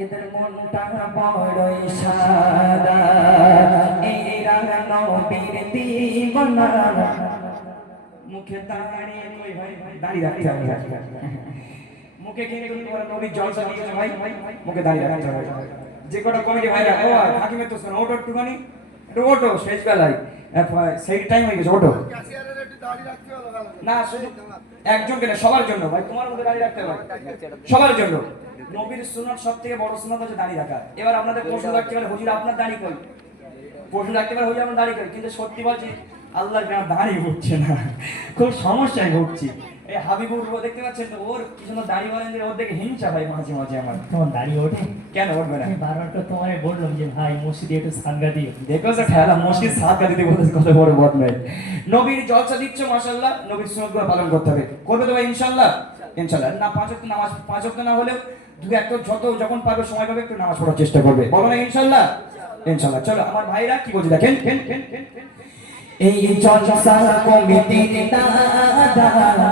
এদের মনটা বড়ই সাদা। এরা নবীর দিবনা মুখে দাঁড়িয়ে কই ভাই? ভাই দাঁড়িয়ে রাখতে হবে। মুখে কিন্তু তোমরা নবীর জলসা দিয়েছ ভাই। মুখে দাঁড়িয়ে রাখতে হবে। যে কটা কমিটি ভাইরা, ও হাকিমের তো শোনো, ওটো একটুখানি, একটু ওটো শেষ বেলায় সেই টাইম হয়ে গেছে, ওটো। না শুধু একজনকে না সবার জন্য ভাই তোমার মধ্যে দাঁড়িয়ে রাখতে হবে। সবার জন্য। নবীর সুনত সব থেকে বড় সুনত হচ্ছে দাঁড়িয়ে রাখা। এবার আপনাদের প্রশ্ন রাখতে পারে হুজুর আপনার দাঁড়িয়ে করি প্রশ্ন রাখতে পারে হুজুর আপনার দাঁড়িয়ে কই? কিন্তু সত্যি বলছি আল্লাহর গ্রাম দাঁড়িয়ে উঠছে না। খুব সমস্যায় ভুগছি। এই হাবিবুর দেখতে পাচ্ছেন তো? ওর কি সুন্দর দাড়ি বলেন যে ওর দেখে হিংসা ভাই মাঝে মাঝে আমার। তোমার দাড়ি ওঠে? কেন উঠবে না? বারবার তো তোমায় বললাম যে ভাই মসজিদে একটু সাঙ্গা দিও। দেখো যে খেলা মসজিদ সাদকা দিতে বলতেছে কত বড় বদ নাই নবীর জলসা দিচ্ছ মাশাআল্লাহ নবীর সুন্নাতগুলো পালন করতে হবে। করবে তো ভাই ইনশাআল্লাহ? ইনশাআল্লাহ। না পাঁচ ওয়াক্ত নামাজ পাঁচ ওয়াক্ত না হলেও দু একটা যত যখন পারবে সময় পাবে একটু নামাজ পড়ার চেষ্টা করবে। বলো না ইনশাআল্লাহ? ইনশাআল্লাহ। চলো আমার ভাইরা কি বলছে দেখেন? এই জলসা কমিটির দাদা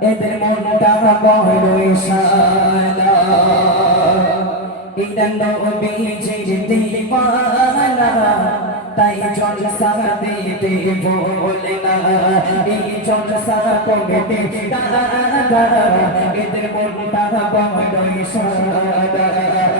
এদের মনটা বড়ই সাদা ইদান নবীজির দিওয়ানা তাই জলসা দিতে বলে না এই জলসা কমিটি দাদা এদের মনটা বড়ই সাদা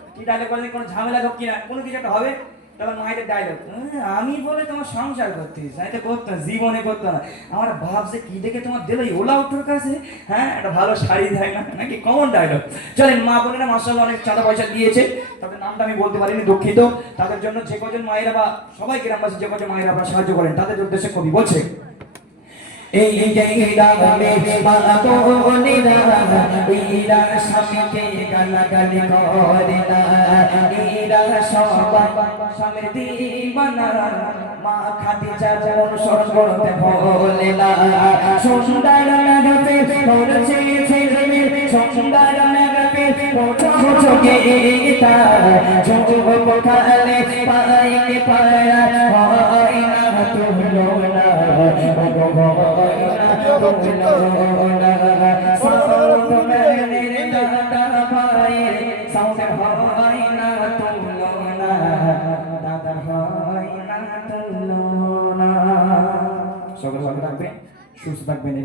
কি ডায়লগ বলে কোনো ঝামেলা হোক কিনা কোনো কিছু একটা হবে তখন মায়েদের ডায়লগ আমি বলে তোমার সংসার করতিস এটা করতো না, জীবনে করতো না। আমার ভাবছে কি দেখে তোমার দিল ওলা উঠোর কাছে হ্যাঁ একটা ভালো শাড়ি দেয় না নাকি কমন ডায়লগ চলেন মা বোনেরা মাসাল্লাহ অনেক চাঁদা পয়সা দিয়েছে তাদের নামটা আমি বলতে পারিনি দুঃখিত। তাদের জন্য যে কজন মায়েরা বা সবাই গ্রামবাসী যে কজন মায়েরা আপনারা সাহায্য করেন তাদের উদ্দেশ্যে কবি বলছে এই গ্রামে মা বোনেরা এরা স্বামীকে গালাগালি করে না। এরা সবাই স্বামীর দিবানা মা খাদিজা অনুসরণ করতে বলে না। সুন্দর মেঘাতে পড়ছে ছেলে সুন্দর মেঘাতে পড়ছে গীতা। যোগ খালে পায়ে পায়া হয় না তুলনা সকল ভালো থাকবেন সুস্থ থাকবেন